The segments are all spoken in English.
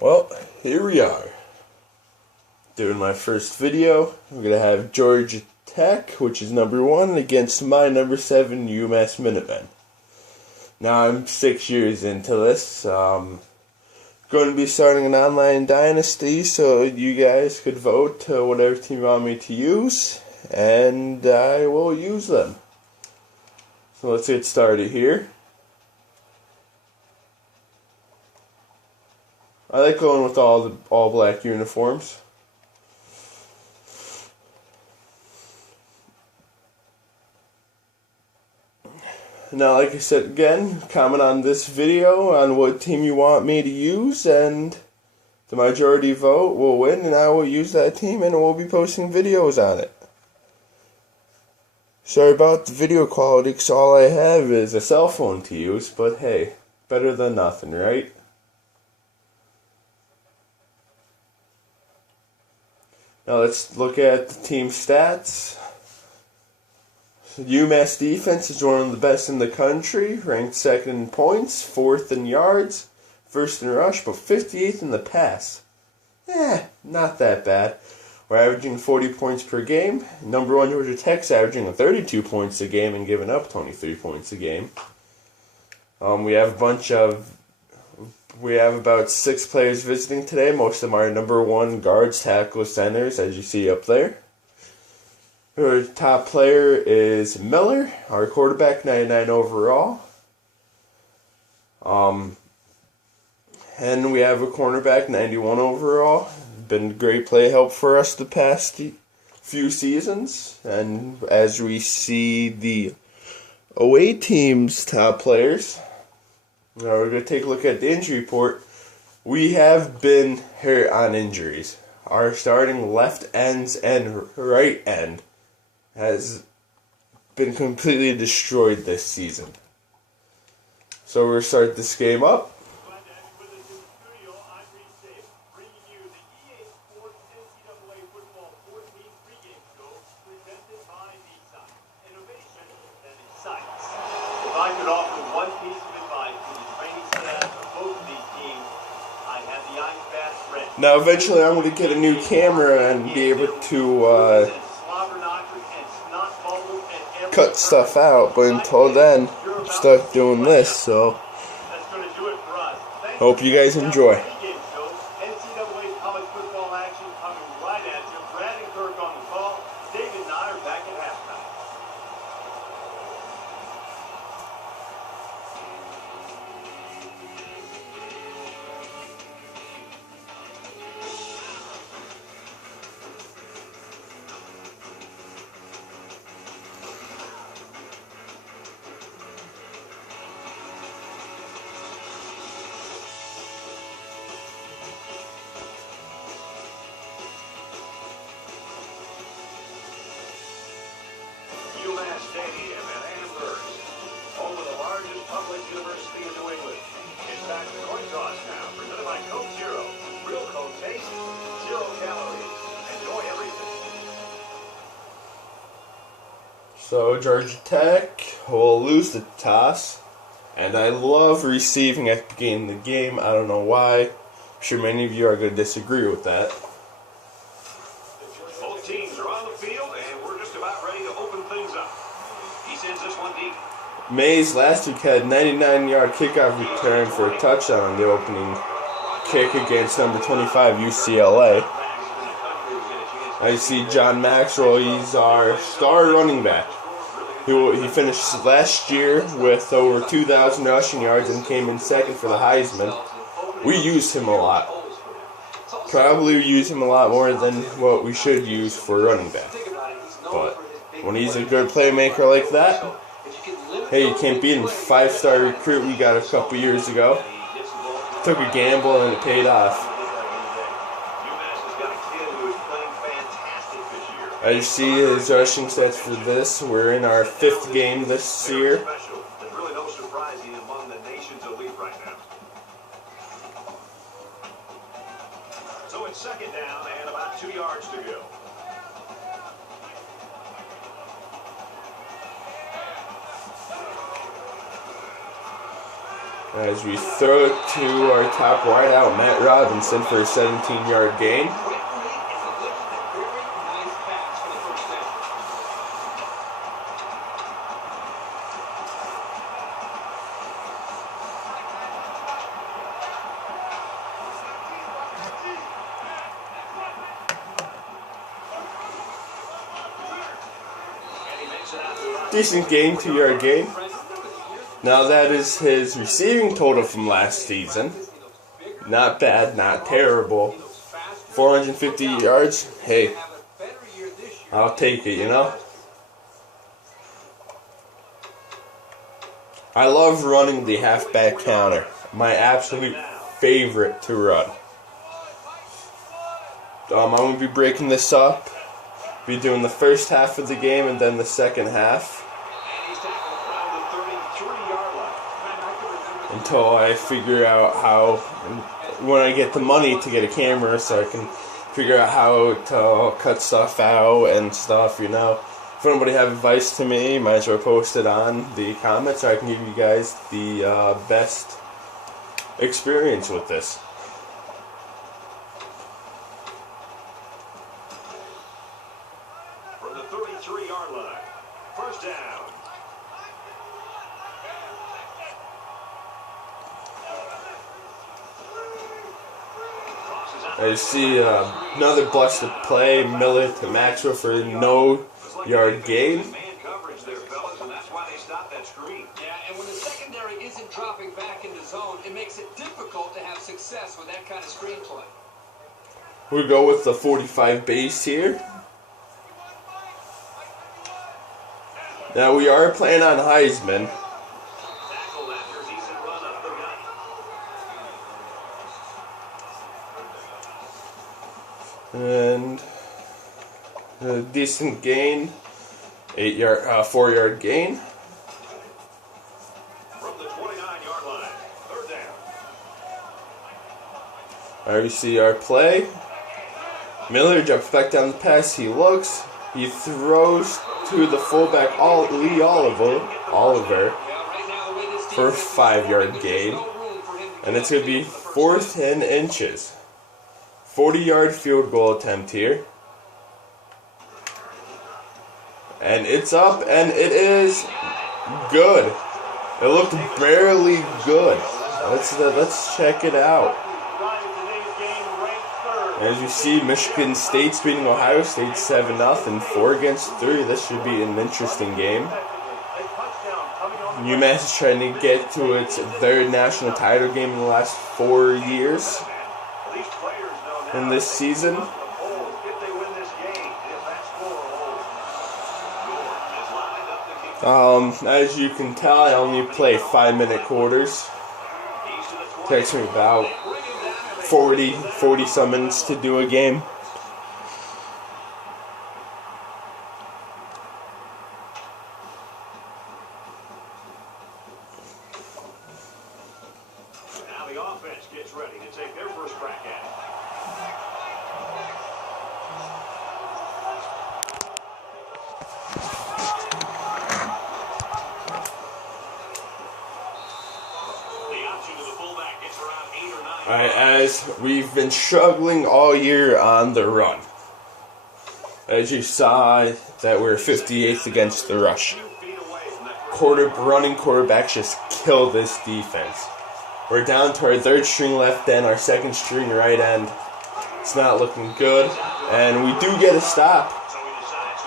Well, here we are, doing my first video. I'm going to have Georgia Tech, which is number 1, against my number 7 UMass Minutemen. Now, I'm 6 years into this. Going to be starting an online dynasty, so you guys could vote to whatever team you want me to use, and I will use them. So let's get started here. I like going with all black uniforms. Now, like I said again, comment on this video on what team you want me to use, and the majority vote will win, and I will use that team, and we'll be posting videos on it. Sorry about the video quality, because all I have is a cell phone to use, but hey, better than nothing, right? Now let's look at the team stats. UMass defense is one of the best in the country, ranked 2nd in points, 4th in yards, 1st in rush, but 58th in the pass. Not that bad. We're averaging 40 points per game. Number 1 Georgia Tech's averaging 32 points a game and giving up 23 points a game. We have about 6 players visiting today. Most of them are number 1 guards, tackles, centers, as you see up there. Our top player is Miller, our quarterback, 99 overall. And we have a cornerback, 91 overall. Been great play help for us the past few seasons. And as we see the away team's top players, now we're going to take a look at the injury report. We have been hurt on injuries. Our starting left ends and right end has been completely destroyed this season. So we're going to start this game up. If I could offer one piece of advice to the training staff of both of these teams, I have the ice bath ready. Now eventually I'm going to get a new camera and be able to cut stuff out, but until then I'm stuck doing this, so hope you guys enjoy. NCAA college football action coming right at you. Brad and Kirk on the call. David and I are back at halftime. UMass Stadium in Amherst, home of the largest public university in New England. It's back to coin toss now, presented by Coke Zero. Real Coke taste, 0 calories. Enjoy everything. So Georgia Tech will lose the toss, and I love receiving at the beginning of the game. I don't know why. I'm sure many of you are going to disagree with that. Both teams are on the field, and we're just about ready to open things up. He sends this one deep. Mays last week had a 99-yard kickoff return for a touchdown on the opening kick against number 25 UCLA. I see John Maxwell. He's our star running back. He finished last year with over 2,000 rushing yards and came in 2nd for the Heisman. We use him a lot. Probably use him a lot more than what we should use for running back. But when he's a good playmaker like that, hey, you can't beat him. 5-star recruit we got a couple years ago. Took a gamble and it paid off. As you see his rushing stats for this, we're in our 5th game this year. So it's 2nd down and about 2 yards to go. As we throw it to our top wideout, Matt Robinson, for a 17-yard gain. Decent gain, 2-yard gain. Now that is his receiving total from last season. Not bad, not terrible. 450 yards, hey, I'll take it, you know? I love running the halfback counter. My absolute favorite to run. I'm going to be breaking this up. Be doing the first half of the game and then the second half. Until I figure out how, when I get the money to get a camera, so I can figure out how to cut stuff out and stuff, you know. If anybody have advice to me, might as well post it on the comments, so I can give you guys the best experience with this. From the 33-yard line, first down. I see another busted play, Miller to Maxwell for a no-yard gain. Man coverage there, fellas, and that's why they stopped that screen. Yeah, and when the secondary isn't dropping back into zone, it makes it difficult to have success with that kind of screen play. We go with the 45 base here. Now we are playing on Heisman. Tackle after a decent run up the gut. And a decent gain, 4-yard gain. From the 29-yard line, third down. Alright, we see our play. Miller drops back down the pass. He looks. He throws to the fullback, Lee Oliver, for a 5-yard gain. And it's going to be 4th and inches. 40-yard field goal attempt here. And it's up, and it is good. It looked barely good. Let's check it out. As you see, Michigan State's beating Ohio State 7-0, 4-3. This should be an interesting game. UMass is trying to get to its 3rd national title game in the last 4 years. In this season. As you can tell, I only play 5-minute quarters. Takes me about 40 some minutes to do a game. Now the offense gets ready to take their first crack at it. Alright, as we've been struggling all year on the run. As you saw, that we're 58th against the rush. Running quarterbacks just kill this defense. We're down to our 3rd string left end, our 2nd string right end. It's not looking good, and we do get a stop.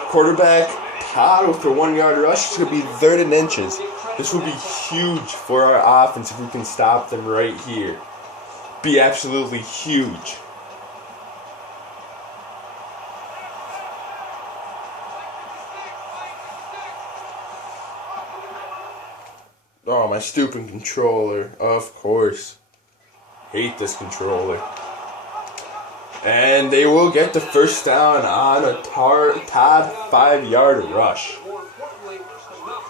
Quarterback Todd with a 1-yard rush. It's going to be 3rd and inches. This will be huge for our offense if we can stop them right here. Be absolutely huge. Oh, my stupid controller. Of course. Hate this controller. And they will get the first down on a Todd 5-yard rush.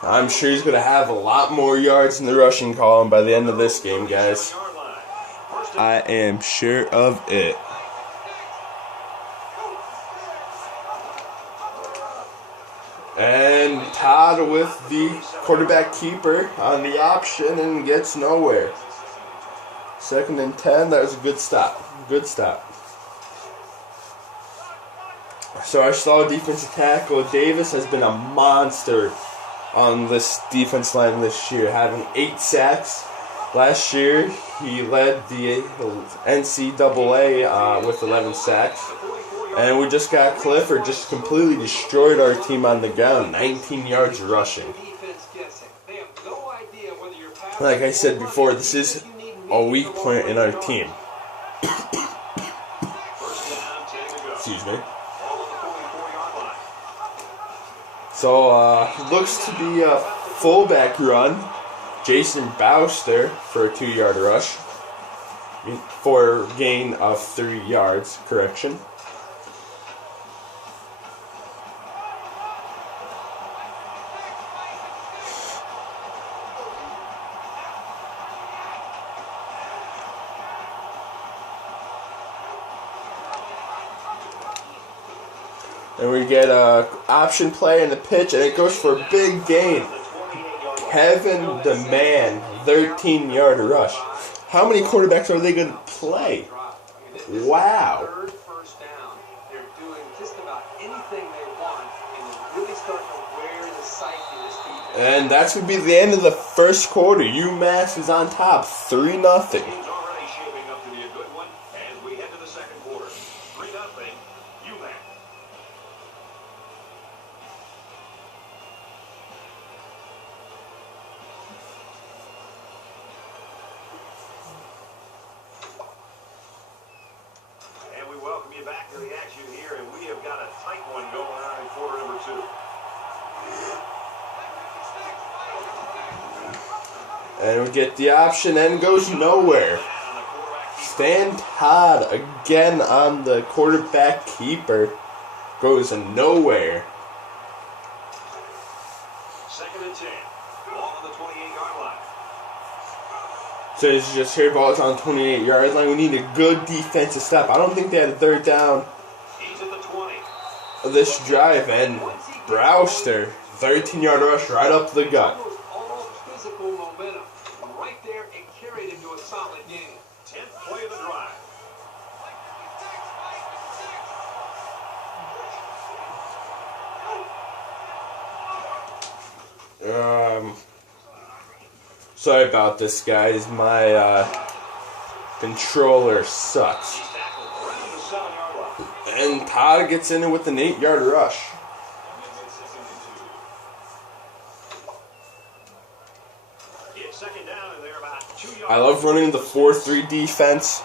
I'm sure he's going to have a lot more yards in the rushing column by the end of this game, guys. I am sure of it. And Todd with the quarterback keeper on the option and gets nowhere. 2nd and 10. That was a good stop. Good stop. So our star defensive tackle Davis has been a monster on this defense line this year, having 8 sacks. Last year, he led the NCAA with 11 sacks. And we just got Clifford, just completely destroyed our team on the ground, 19 yards rushing. Like I said before, this is a weak point in our team. Excuse me. So, looks to be a fullback run. Jason Bowster for a 2-yard rush. For a gain of 3 yards, correction. And we get a option play in the pitch, and it goes for a big gain. Kevin the Man, 13-yard rush. How many quarterbacks are they going to play? Wow. They're doing just about anything they want, and they're really starting to wear the psyche of this defense. And that's going to be the end of the first quarter. UMass is on top, 3-0. It's already shaping up to be a good one as we head to the second quarter. 3-0, UMass. And we welcome you back to the action here, and we have got a tight one going on in quarter number 2. And we get the option and goes nowhere. Stan Todd again on the quarterback keeper. Goes nowhere. 2nd and 10. Ball on the 28-yard line. So it's just here, ball's on 28-yard line. We need a good defensive stop. I don't think they had a 3rd down He's at the 20. of this drive. And Brewster, 13-yard rush right up the gut. All physical momentum. Right there, it carried him to a solid game. 10th play of the drive. Sorry about this, guys. My controller sucks. He's tackled around the 7-yard line. And Todd gets in it with an 8-yard rush. It's 2nd down, and they're about 2 yards. I love running the 4-3 defense.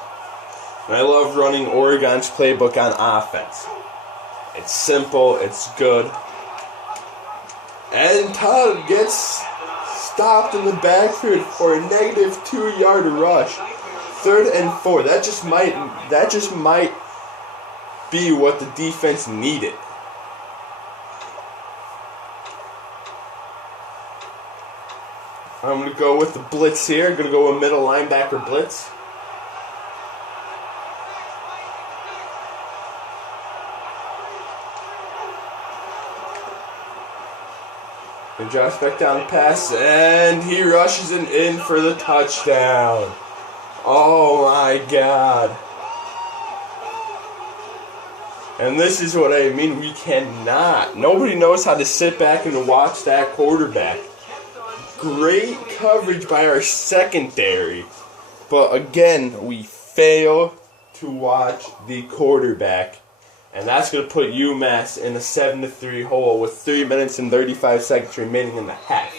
And I love running Oregon's playbook on offense. It's simple, it's good. And Todd gets stopped in the backfield for a negative 2-yard rush. 3rd and 4. That just might be what the defense needed. I'm going to go with the blitz here. Going to go with middle linebacker blitz. And drops back down the pass, and he rushes it in for the touchdown. Oh my God. And this is what I mean, we cannot. Nobody knows how to sit back and watch that quarterback. Great coverage by our secondary. But again, we fail to watch the quarterback. And that's going to put UMass in a 7-3 hole with 3 minutes and 35 seconds remaining in the half.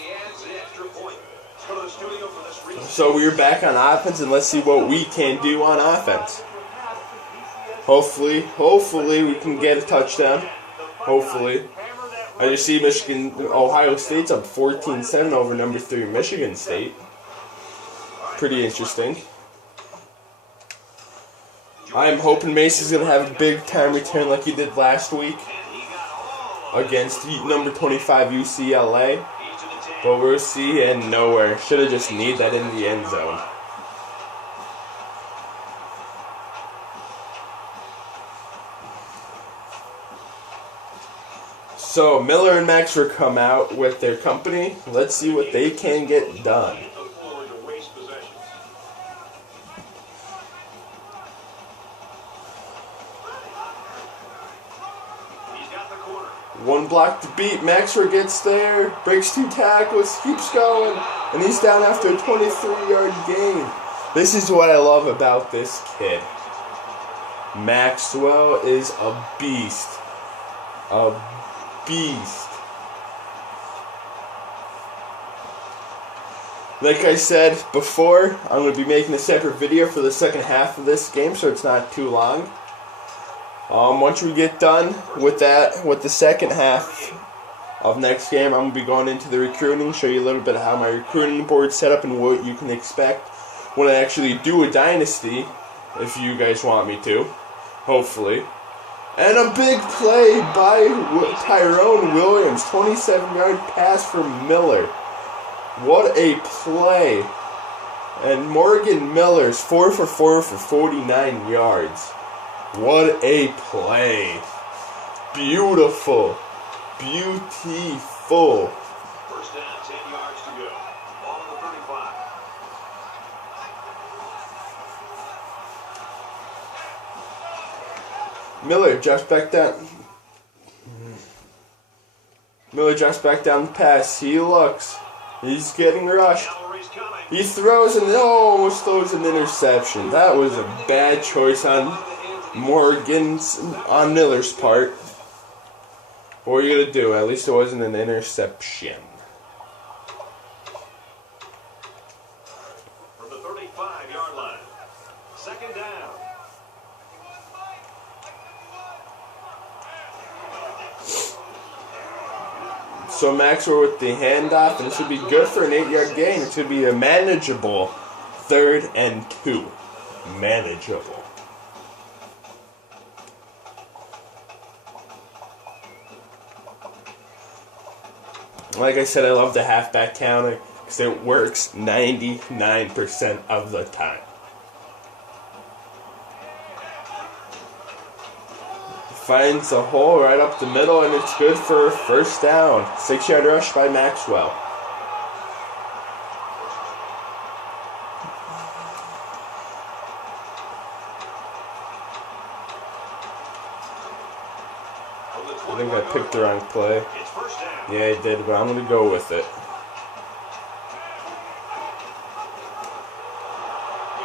So we're back on offense, and let's see what we can do on offense. Hopefully we can get a touchdown. Hopefully. I just see Ohio State's up 14-7 over number 3 Michigan State. Pretty interesting. I'm hoping Macy's going to have a big-time return like he did last week against number 25 UCLA. But we'll see, and nowhere. Should have just need that in the end zone. So Miller and Maxwell come out with their company. Let's see what they can get done. One block to beat. Maxwell gets there, breaks 2 tackles, keeps going, and he's down after a 23-yard gain. This is what I love about this kid. Maxwell is a beast. A beast. Like I said before, I'm going to be making a separate video for the second half of this game, so it's not too long. Once we get done with that, with the second half of next game, I'm going to be going into the recruiting, show you a little bit of how my recruiting board's set up and what you can expect when I actually do a dynasty, if you guys want me to, hopefully. And a big play by Tyrone Williams, 27-yard pass for Miller. What a play. And Morgan Miller's 4 for 4 for 49 yards. What a play. Beautiful. Beautiful. First down, 10 yards to go. Ball on the 35. Miller drops back down. Miller drops back down the pass. He looks. He's getting rushed. He throws and almost throws an interception. That was a bad choice on Miller's part. What are you gonna do? At least it wasn't an interception. From the 35-yard line. Second down. So Maxwell with the handoff, and it should be good for an 8-yard gain. It should be a manageable 3rd and 2. Manageable. Like I said, I love the halfback counter because it works 99% of the time. Finds a hole right up the middle, and it's good for a first down. 6-yard rush by Maxwell. I think I picked the wrong play. Yeah, I did, but I'm going to go with it.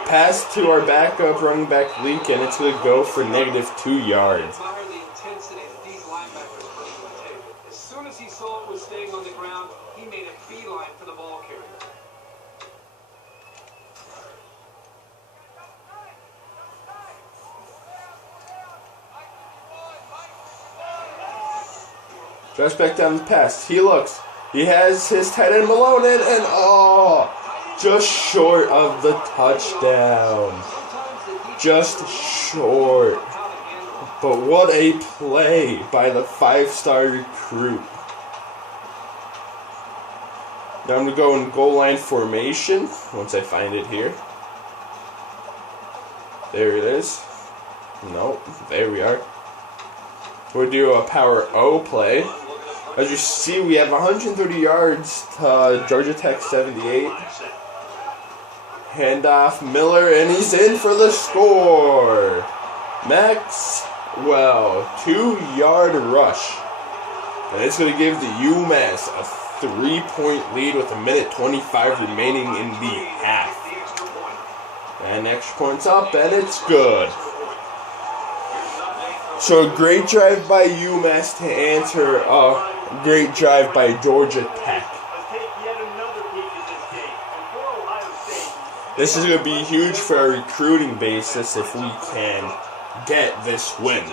Pass to our backup running back Leak, and it's going to go for -2 yards. As soon as he saw it was staying on the ground, he made a beeline for the ball carrier. Drops back down the pass. He looks. He has his tight end Malone in, and just short of the touchdown. Just short. But what a play by the 5-star recruit. Now I'm going to go in goal line formation once I find it here. There it is. Nope, there we are. We'll do a power O play. As you see, we have 130 yards to Georgia Tech 78. Handoff, Miller, and he's in for the score. Maxwell, 2-yard rush. And it's going to give the UMass a 3-point lead with 1:25 remaining in the half. And extra points up, and it's good. So a great drive by UMass to answer a great drive by Georgia Tech. This is going to be huge for our recruiting basis if we can get this win.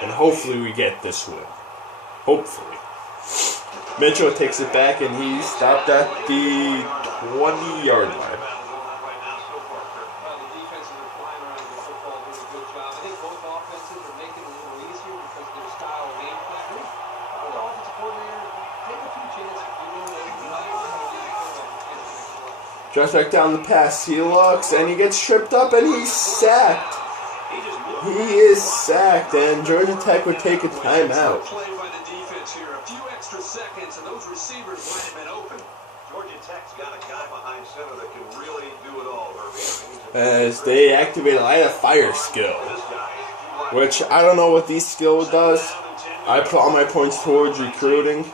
And hopefully we get this win. Hopefully. Mitchell takes it back, and he stopped at the 20-yard line. Drops back down the pass. He looks, and he gets tripped up, and he's sacked. He is sacked, and Georgia Tech would take a timeout. Play by the defense here. A few extra seconds, and those receivers might have been open. Georgia Tech's got a guy behind center that can really do it all, Herbie. As they activate a light of fire skill, which I don't know what these skill does. I put all my points towards recruiting.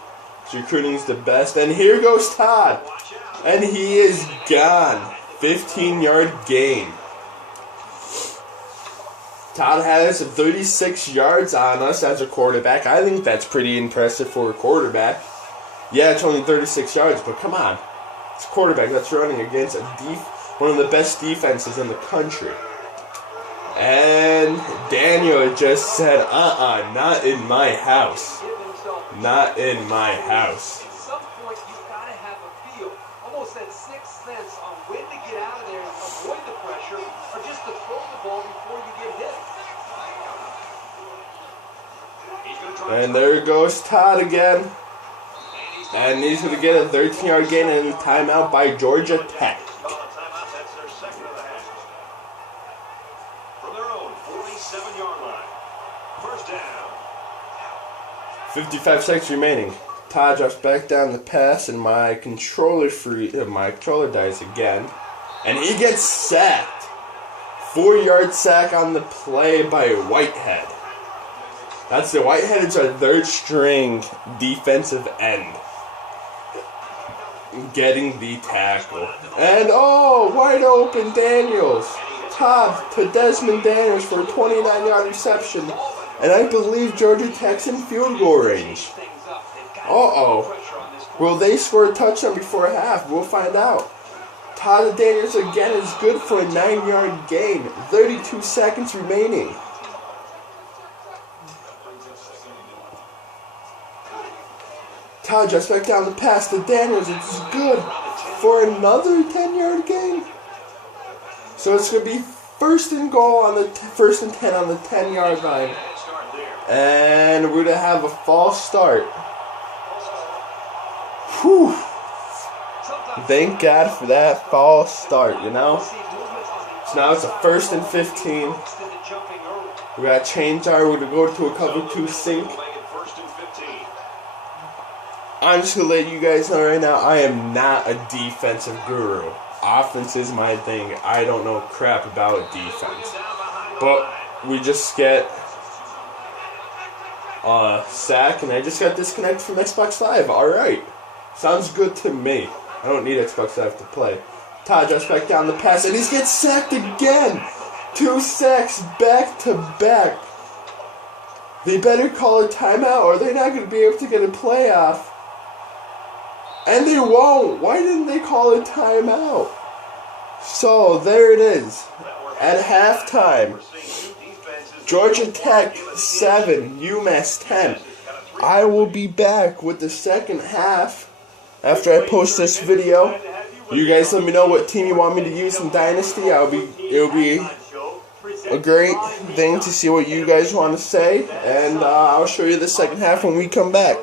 Recruiting is the best. And here goes Todd. And he is gone. 15-yard gain. Todd has 36 yards on us as a quarterback. I think that's pretty impressive for a quarterback. Yeah, it's only 36 yards, but come on. It's a quarterback that's running against one of the best defenses in the country. And Daniel just said, not in my house. Not in my house. At some point, you've got to have a feel, almost that sixth sense on when to get out of there and avoid the pressure, or just to throw the ball before you get hit. And there goes Todd again. And he's going to get a 13-yard gain and a timeout by Georgia Tech. That's their second of the half. From their own 47-yard line. First down. 55 seconds remaining. Todd drops back down the pass, and my controller dies again. And he gets sacked. 4-yard sack on the play by Whitehead. That's the Whitehead is our third-string defensive end. Getting the tackle. And wide open Daniels. Todd to Desmond Daniels for a 29-yard reception. And I believe Georgia Tech's in field goal range. Will they score a touchdown before half? We'll find out. Todd Daniels again is good for a 9-yard gain. 32 seconds remaining. Todd just back down the pass to Daniels. It's good for another 10-yard gain. So it's going to be first and 10 on the 10-yard line. And we're going to have a false start. Whew. Thank God for that false start, you know? So now it's a first and 15. We got to change we're going to go to a cover 2 sink. I'm just going to let you guys know right now, I am not a defensive guru. Offense is my thing. I don't know crap about defense. But we just get a sack, and I just got disconnected from Xbox Live. Alright. Sounds good to me. I don't need Xbox Live to play. Todd just back down the pass, and he gets sacked again. 2 sacks back to back. They better call a timeout, or they're not going to be able to get a playoff. And they won't. Why didn't they call a timeout? So, there it is. At halftime, Georgia Tech 7, UMass 10. I will be back with the second half after I post this video. You guys let me know what team you want me to use in Dynasty. It'll be a great thing to see what you guys want to say. And I'll show you the second half when we come back.